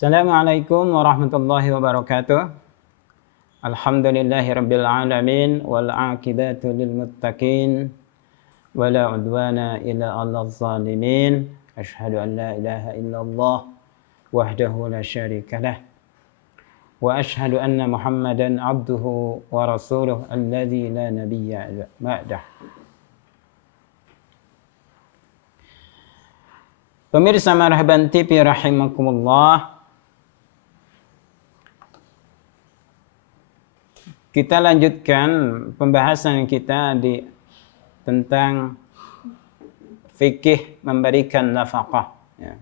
Assalamualaikum warahmatullahi wabarakatuh. Alhamdulillahi rabbil alamin wal aqibatu lil muttaqin wala udwana illa 'alal zalimin. Asyhadu an la ilaha illallah wahdahu la syarika lah wa asyhadu anna Muhammadan 'abduhu wa rasuluhu alladzi la nabiyya ba'dah. Pemirsa Marhaban TV rahimakumullah. Kita lanjutkan pembahasan kita tentang fikih memberikan nafkah. Ya.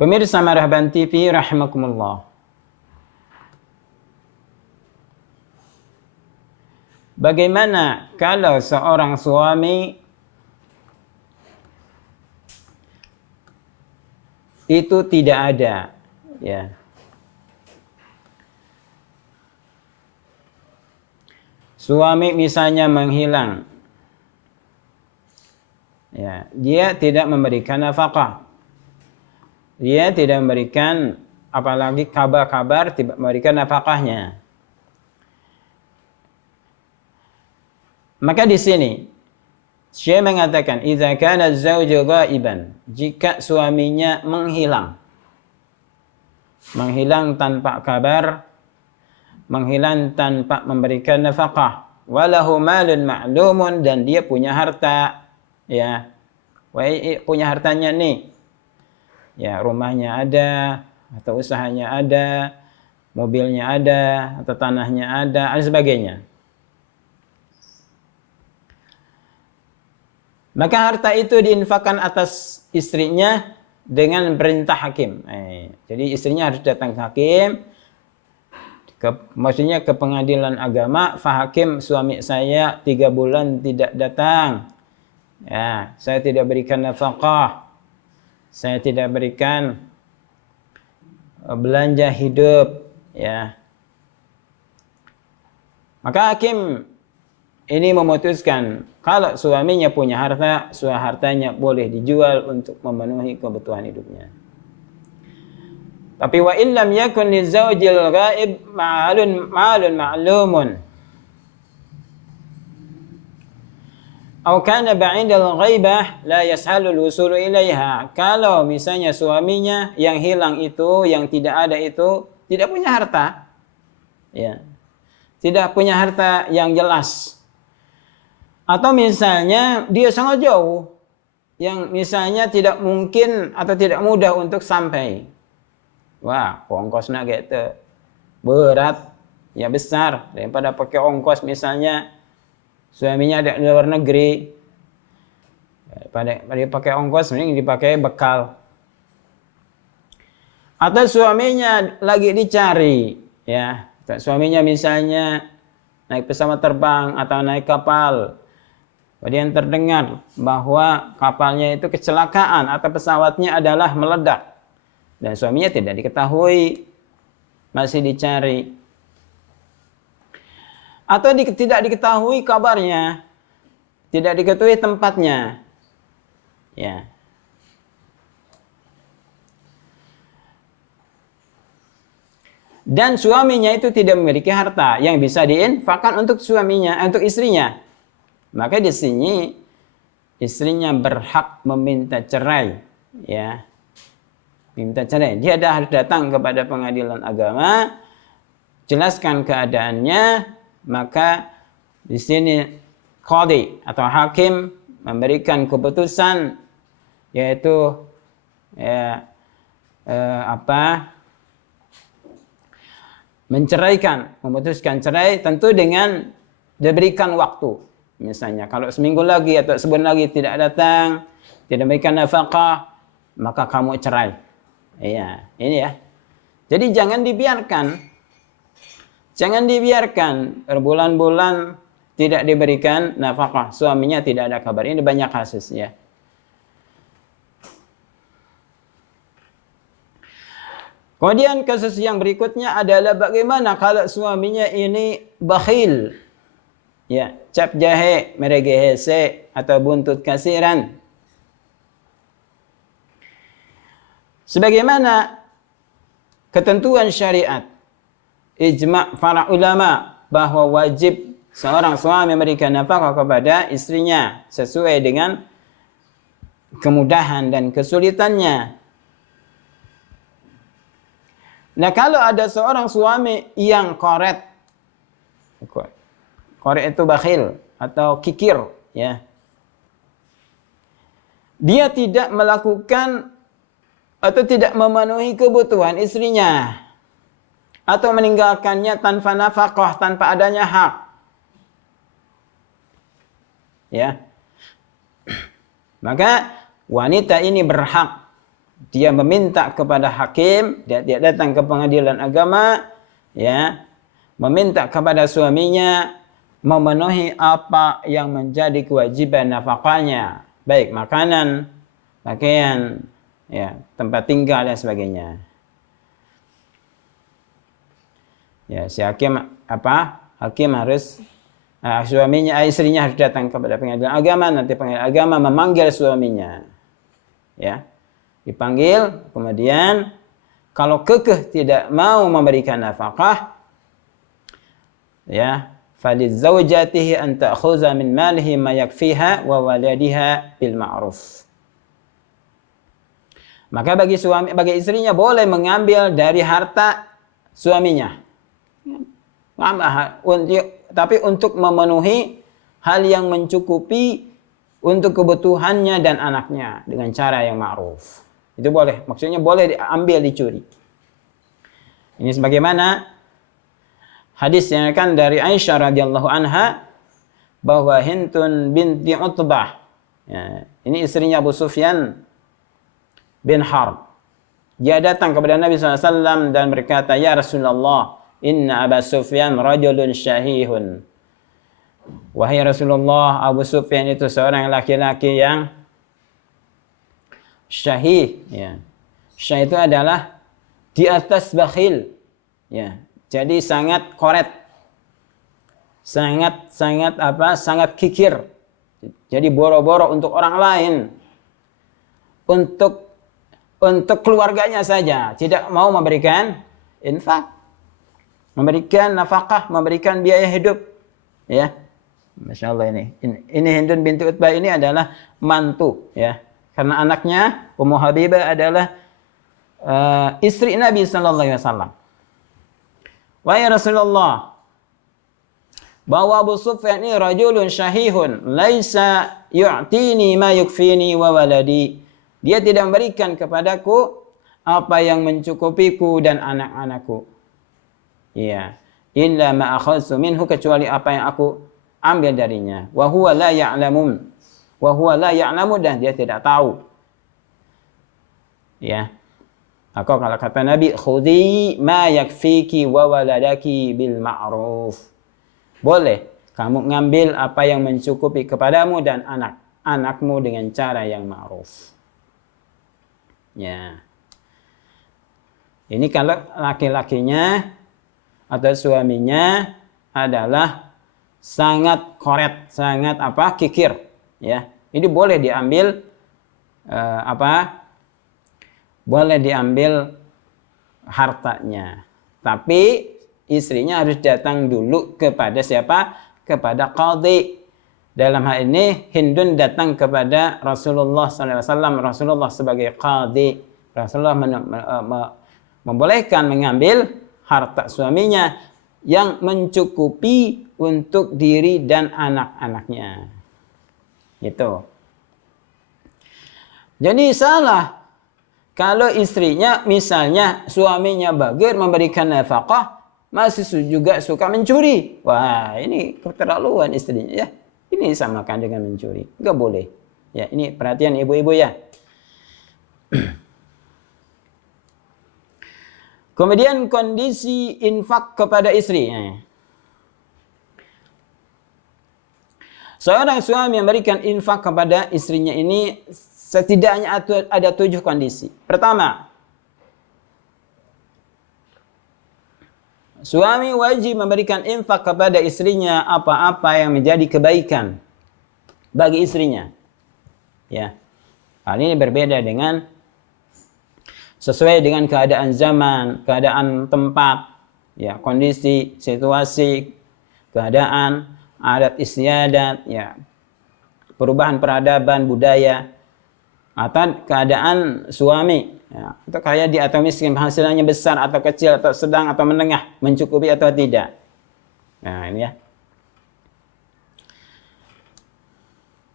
Pemirsa Marhaban TV rahimakumullah. Bagaimana kalau seorang suami itu tidak ada, ya. Suami misalnya menghilang, ya, dia tidak memberikan nafkah, dia tidak memberikan apalagi kabar-kabar, tidak memberikan nafkahnya. Maka di sini Syekh mengatakan, "Idza kana az-zawju ghaiban," jika suaminya menghilang tanpa kabar, menghilang tanpa memberikan nafkah, walahu malun ma'lumun, dan dia punya harta, ya, punya hartanya nih, ya, rumahnya ada, atau usahanya ada, mobilnya ada, atau tanahnya ada, dan sebagainya. Maka harta itu diinfakkan atas istrinya dengan perintah hakim. Jadi istrinya harus datang ke hakim, maksudnya ke pengadilan agama. Fahakim, suami saya 3 bulan tidak datang, ya, saya tidak berikan nafkah, saya tidak berikan belanja hidup, ya. Maka hakim ini memutuskan kalau suaminya punya harta, hartanya boleh dijual untuk memenuhi kebutuhan hidupnya. Tapi wa illam yakun lizawjil ghaib malun ma'lumun aw kana ba'idal ghaibah la yashalu al-wusul ilaiha. Kalau misalnya suaminya yang hilang itu, yang tidak ada itu, tidak punya harta, ya, tidak punya harta yang jelas, atau misalnya dia sangat jauh, yang misalnya tidak mungkin atau tidak mudah untuk sampai. Wah, ongkosnya gitu berat, ya, besar, daripada pakai ongkos. Misalnya suaminya ada di luar negeri, daripada dia pakai ongkos, mending dipakai bekal. Atau suaminya lagi dicari, ya, suaminya misalnya naik pesawat terbang atau naik kapal, kemudian terdengar bahwa kapalnya itu kecelakaan atau pesawatnya adalah meledak, dan suaminya tidak diketahui, masih dicari. Atau tidak diketahui kabarnya, tidak diketahui tempatnya, ya. Dan suaminya itu tidak memiliki harta yang bisa diinfakkan untuk suaminya, untuk istrinya. Maka di sini istrinya berhak meminta cerai, ya. Minta cerai. Dia harus datang kepada pengadilan agama, jelaskan keadaannya, maka di sini qadhi atau hakim memberikan keputusan, yaitu, ya, menceraikan, memutuskan cerai, tentu dengan diberikan waktu. Misalnya kalau seminggu lagi atau sebulan lagi tidak datang, tidak memberikan nafkah, maka kamu cerai. Iya, ini ya. Jadi jangan dibiarkan berbulan-bulan tidak diberikan nafkah, suaminya tidak ada kabar. Ini banyak kasus, ya. Kemudian kasus yang berikutnya adalah bagaimana kalau suaminya ini bakhil, ya, cap jahe, meregehese, atau buntut kasiran. Sebagaimana ketentuan syariat, ijma' para ulama bahwa wajib seorang suami memberikan nafkah kepada istrinya sesuai dengan kemudahan dan kesulitannya. Nah, kalau ada seorang suami yang koret itu bakhil atau kikir, ya, dia tidak melakukan atau tidak memenuhi kebutuhan istrinya, atau meninggalkannya tanpa nafkah, tanpa adanya hak, ya, maka wanita ini berhak, dia meminta kepada hakim, dia datang ke pengadilan agama, ya, meminta kepada suaminya memenuhi apa yang menjadi kewajiban nafkahnya, baik makanan, pakaian, ya, tempat tinggal dan sebagainya. Ya, si hakim hakim harus istrinya harus datang kepada pengadilan agama, nanti pengadilan agama memanggil suaminya. Ya. Dipanggil, kemudian kalau kekeh tidak mau memberikan nafkah, ya, falizaujatihi an ta'khuza min malihi ma yakfiha wa waladiha bil ma'ruf. Maka bagi istrinya boleh mengambil dari harta suaminya. Tapi untuk memenuhi hal yang mencukupi untuk kebutuhannya dan anaknya dengan cara yang ma'ruf. Itu boleh. Maksudnya boleh diambil, dicuri. Ini sebagaimana hadis yang akan dari Aisyah radhiyallahu anha bahwa Hindun binti Utbah, ya, ini istrinya Abu Sufyan bin Harb. Dia datang kepada Nabi SAW dan berkata, "Ya Rasulullah, inna Abu Sufyan rajulun syahihun." Wahai Rasulullah, Abu Sufyan itu seorang laki-laki yang syahih. Ya. Syahih itu adalah di atas bakhil. Ya. Jadi sangat koret. Sangat kikir. Jadi boro-boro untuk orang lain. Untuk keluarganya saja, tidak mau memberikan infak, memberikan nafkah, memberikan biaya hidup, ya. Masya Allah, ini Hindun binti Utbah ini adalah mantu, ya, karena anaknya Ummu Habibah adalah istri Nabi Sallallahu Alaihi Wasallam. Wahai Rasulullah, bahwa Abu Sufyan ini rajulun syahihun, laisa yu'tini ma yukfini wa waladi. Dia tidak memberikan kepadaku apa yang mencukupiku dan anak-anakku. Iya. Illa ma akhadtu minhu, kecuali apa yang aku ambil darinya. Wa huwa la ya'lamun. Wa huwa la ya'lamu, dan dia tidak tahu. Ya. Maka kalau kata Nabi, khudhi ma yakfiki wa waladaki bil ma'ruf. Boleh kamu ngambil apa yang mencukupi kepadamu dan anak-anakmu dengan cara yang ma'ruf. Ya. Ini kalau laki-lakinya atau suaminya adalah sangat koret, sangat kikir, ya. Ini boleh diambil boleh diambil hartanya. Tapi istrinya harus datang dulu kepada siapa? Kepada qadhi. Dalam hal ini Hindun datang kepada Rasulullah SAW, Rasulullah sebagai qadhi. Rasulullah membolehkan mengambil harta suaminya yang mencukupi untuk diri dan anak-anaknya. Itu. Jadi salah kalau istrinya, misalnya suaminya bagir memberikan nafkah, masih juga suka mencuri. Wah, ini keterlaluan istrinya, ya. Ini disamakan dengan mencuri. Enggak boleh. Ya, ini perhatian ibu-ibu, ya. Kemudian kondisi infak kepada istri. Seorang suami memberikan infak kepada istrinya ini setidaknya ada 7 kondisi. Pertama, suami wajib memberikan infak kepada istrinya apa-apa yang menjadi kebaikan bagi istrinya. Ya. Hal ini berbeda dengan sesuai dengan keadaan zaman, keadaan tempat, ya, kondisi, situasi, keadaan, adat istiadat, ya, perubahan peradaban, budaya, atau keadaan suami, ya, atau kaya dia atau miskin, penghasilannya besar atau kecil atau sedang atau menengah, mencukupi atau tidak. Nah, ini ya.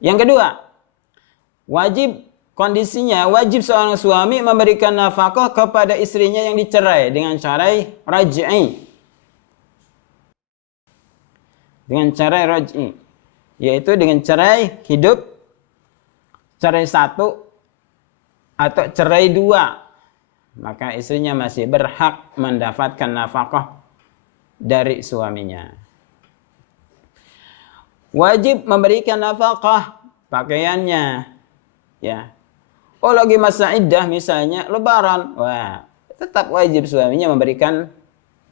Yang kedua, wajib kondisinya, wajib seorang suami memberikan nafkah kepada istrinya yang dicerai dengan cara raj'i. Dengan cara raj'i, yaitu dengan cerai hidup, cerai satu, atau cerai dua. Maka istrinya masih berhak mendapatkan nafkah dari suaminya. Wajib memberikan nafkah pakaiannya, ya. Oh, lagi masa iddah misalnya lebaran, wah, tetap wajib suaminya memberikan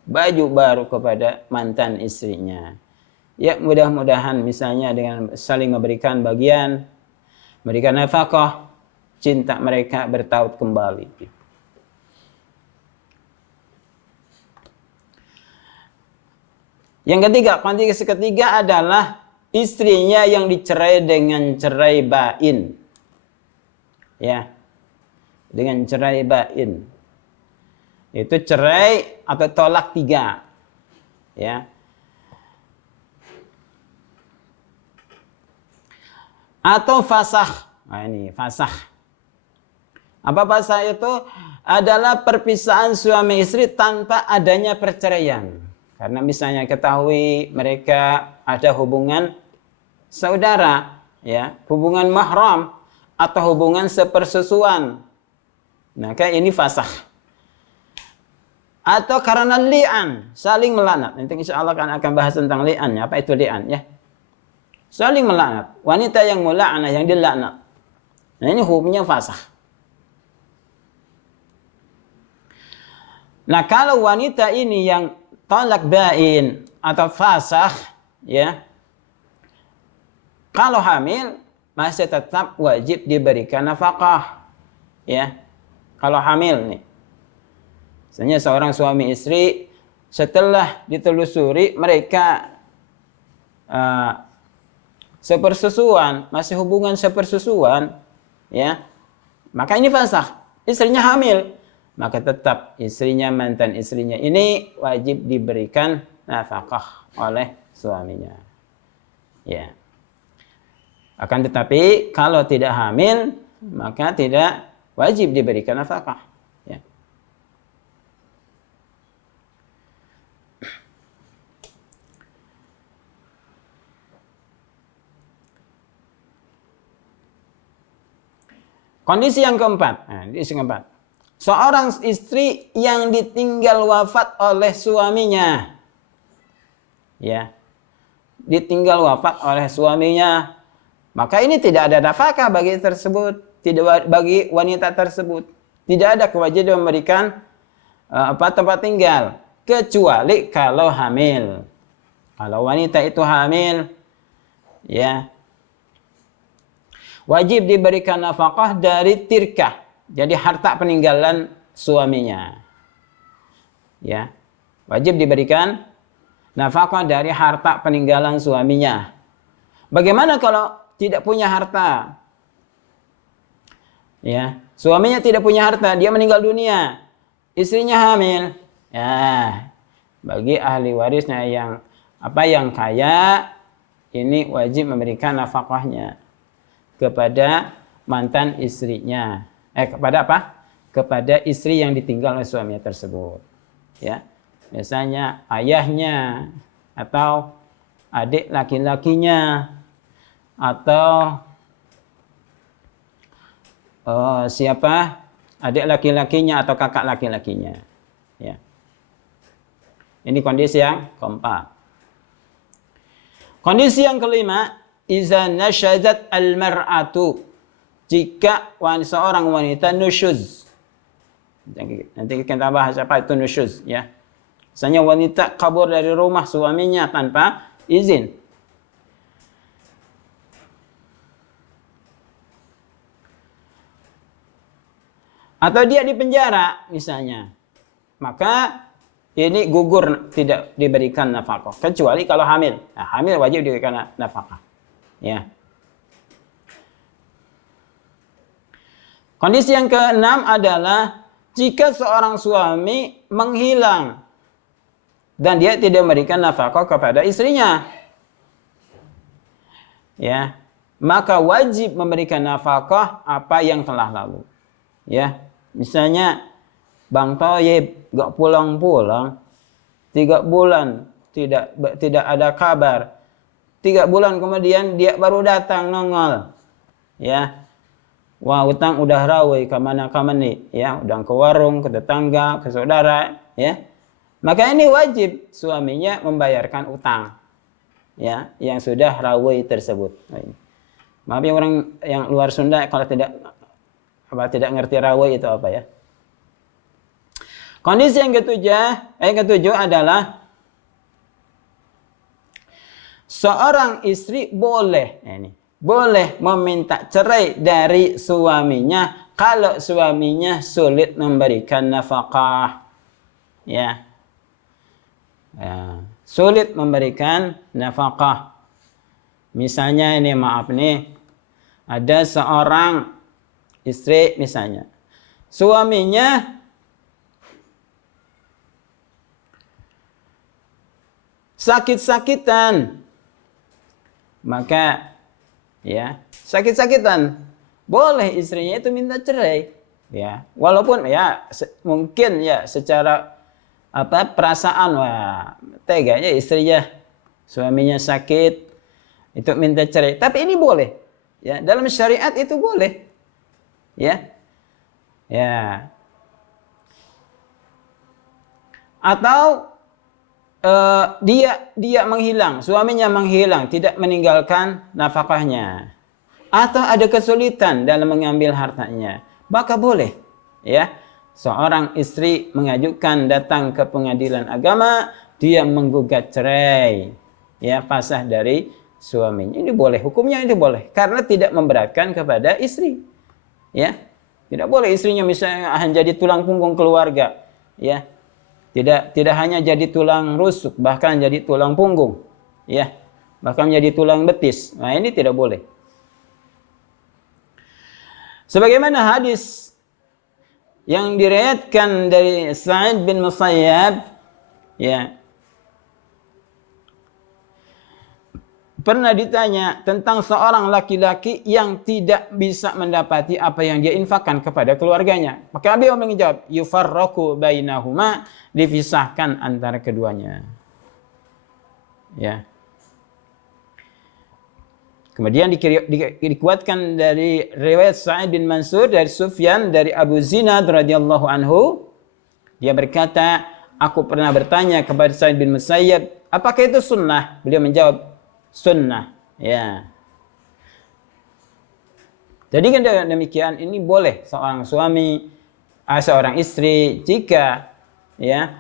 baju baru kepada mantan istrinya. Ya, mudah-mudahan misalnya dengan saling memberikan bagian, memberikan nafkah, cinta mereka bertaut kembali. Yang ketiga, kondisi ketiga adalah istrinya yang dicerai dengan cerai bain. Ya. Dengan cerai bain. Itu cerai atau tolak 3. Ya. Atau fasakh. Nah, ini fasakh. Apa fasakh itu? Adalah perpisahan suami istri tanpa adanya perceraian. Karena misalnya ketahui mereka ada hubungan saudara, ya, hubungan mahram atau hubungan sepersusuan. Maka ini fasakh. Atau karena li'an, saling melaknat. Nanti insya Allah akan bahas tentang li'an. Apa itu li'an, ya? Saling melaknat. Wanita yang mula'anah, yang dilaknat. Nah, ini hukumnya fasakh. Nah, kalau wanita ini yang talak bain atau fasakh, ya, kalau hamil masih tetap wajib diberikan nafkah, ya. Kalau hamil nih, misalnya seorang suami istri setelah ditelusuri mereka sepersusuan, masih hubungan sepersusuan, ya, maka ini fasakh, istrinya hamil. Maka tetap istrinya, mantan istrinya ini wajib diberikan nafkah oleh suaminya. Ya. Akan tetapi kalau tidak hamil, maka tidak wajib diberikan nafkah. Ya. Kondisi yang keempat. Nah, kondisi keempat. Seorang istri yang ditinggal wafat oleh suaminya. Ya. Ditinggal wafat oleh suaminya. Maka ini tidak ada nafkah bagi tersebut, tidak bagi wanita tersebut. Tidak ada kewajiban memberikan tempat tinggal kecuali kalau hamil. Kalau wanita itu hamil, ya, wajib diberikan nafkah dari tirkah. Jadi harta peninggalan suaminya. Ya. Wajib diberikan nafkah dari harta peninggalan suaminya. Bagaimana kalau tidak punya harta? Ya, suaminya tidak punya harta, dia meninggal dunia. Istrinya hamil. Ya. Bagi ahli warisnya yang kaya, ini wajib memberikan nafkahnya kepada mantan istrinya. Kepada apa? Kepada istri yang ditinggal oleh suaminya tersebut. Ya. Misalnya ayahnya atau adik laki-lakinya atau siapa? Adik laki-lakinya atau kakak laki-lakinya. Ya. Ini kondisi yang keempat. Kondisi yang kelima, iza nashadat al-mar'atu. Jika seorang wanita nusyuz. Nanti kita bahas apa itu nusyuz, ya. Misalnya wanita kabur dari rumah suaminya tanpa izin. atau dia di penjara misalnya, maka ini gugur tidak diberikan nafkah, kecuali kalau hamil. Nah, hamil wajib diberikan nafkah. Ya. Kondisi yang keenam adalah jika seorang suami menghilang dan dia tidak memberikan nafkah kepada istrinya, ya, maka wajib memberikan nafkah apa yang telah lalu. Ya, misalnya Bang Toyib gak pulang-pulang 3 bulan, tidak ada kabar. 3 bulan kemudian dia baru datang nongol. Ya. Wah, utang udah rawai ke mana nih, ya, udah ke warung, ke tetangga, ke saudara, ya. Maka ini wajib suaminya membayarkan utang, ya, yang sudah rawai tersebut. Maaf ya orang yang luar Sunda kalau tidak ngerti rawai itu apa ya. Kondisi yang ketujuh adalah seorang istri boleh meminta cerai dari suaminya kalau suaminya sulit memberikan nafkah. Ya. Sulit memberikan nafkah. Misalnya ini maaf nih, ada seorang istri misalnya, suaminya sakit-sakitan, maka ya, sakit-sakitan, boleh istrinya itu minta cerai, ya. Walaupun ya mungkin ya secara perasaan, wah, teganya istrinya, suaminya sakit, itu minta cerai. Tapi ini boleh, ya, dalam syariat itu boleh, ya, ya. Atau dia menghilang, suaminya menghilang, tidak meninggalkan nafkahnya, atau ada kesulitan dalam mengambil hartanya, maka boleh, ya, seorang istri mengajukan datang ke pengadilan agama, dia menggugat cerai, ya, pasah dari suaminya. Ini boleh, hukumnya itu boleh, karena tidak memberatkan kepada istri, ya, tidak boleh istrinya misalnya jadi tulang punggung keluarga, ya. Tidak hanya jadi tulang rusuk, bahkan jadi tulang punggung, ya, bahkan jadi tulang betis. Nah, ini tidak boleh. Sebagaimana hadis yang diriwayatkan dari Sa'id bin Musayyab, ya, pernah ditanya tentang seorang laki-laki yang tidak bisa mendapati apa yang dia infakkan kepada keluarganya. Maka beliau menjawab, yufarraqu bainahuma, dipisahkan antara keduanya. Ya. Kemudian dikuatkan dari riwayat Sa'id bin Mansur dari Sufyan dari Abu Zinad radhiyallahu anhu, dia berkata, aku pernah bertanya kepada Sa'id bin Musayyab, apakah itu sunnah? Beliau menjawab, sunnah, ya. Jadi kan demikian, ini boleh seorang suami, seorang istri jika, ya,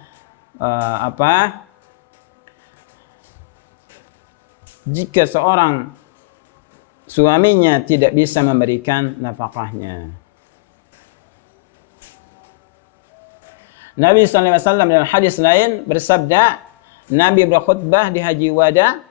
jika seorang suaminya tidak bisa memberikan nafkahnya. Nabi SAW dalam hadis lain bersabda, Nabi berkhutbah di Haji Wada,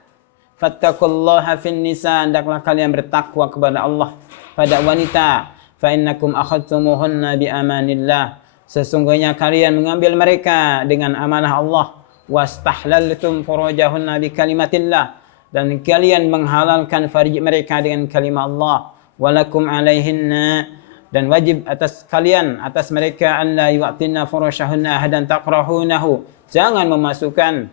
fattaqullaha fin nisa, hendaklah kalian bertakwa kepada Allah pada wanita, fa innakum akhadtumuhunna bi amanillah, sesungguhnya kalian mengambil mereka dengan amanah Allah, wastahlaltum furujahunna bi kalimatillah, dan kalian menghalalkan farj mereka dengan kalimat Allah, walakum alaihinna, dan wajib atas kalian, atas mereka, an la yu'tinna furushahunna ahadan takrahunahu, jangan memasukkan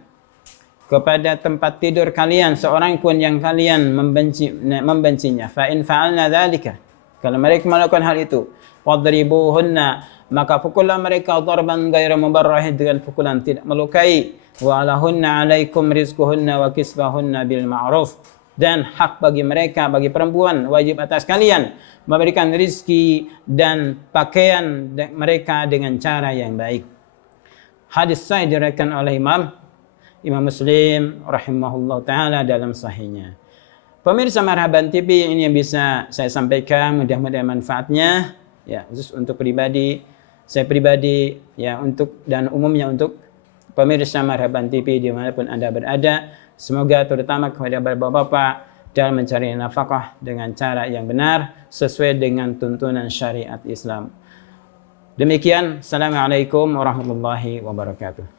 kepada tempat tidur kalian seorang pun yang kalian membencinya. Fa in fa'alna dzalika, kalau mereka melakukan hal itu, wadribuhunna, maka pukullah mereka darban ghairu mubarrah, dengan pukulan tidak melukai. Wa lahunna 'alaikum rizquhunna wa kisbahunna bil ma'ruf, dan hak bagi mereka, bagi perempuan, wajib atas kalian memberikan rizki dan pakaian mereka dengan cara yang baik. Hadis saya diriwayatkan oleh Imam Muslim rahimahullah ta'ala dalam sahihnya. Pemirsa Marhaban TV, ini yang bisa saya sampaikan, mudah-mudahan manfaatnya. ya, khusus untuk pribadi, saya pribadi, ya, untuk dan umumnya untuk pemirsa Marhaban TV dimanapun Anda berada. Semoga terutama kepada bapak-bapak dalam mencari nafkah dengan cara yang benar sesuai dengan tuntunan syariat Islam. Demikian, Assalamualaikum warahmatullahi wabarakatuh.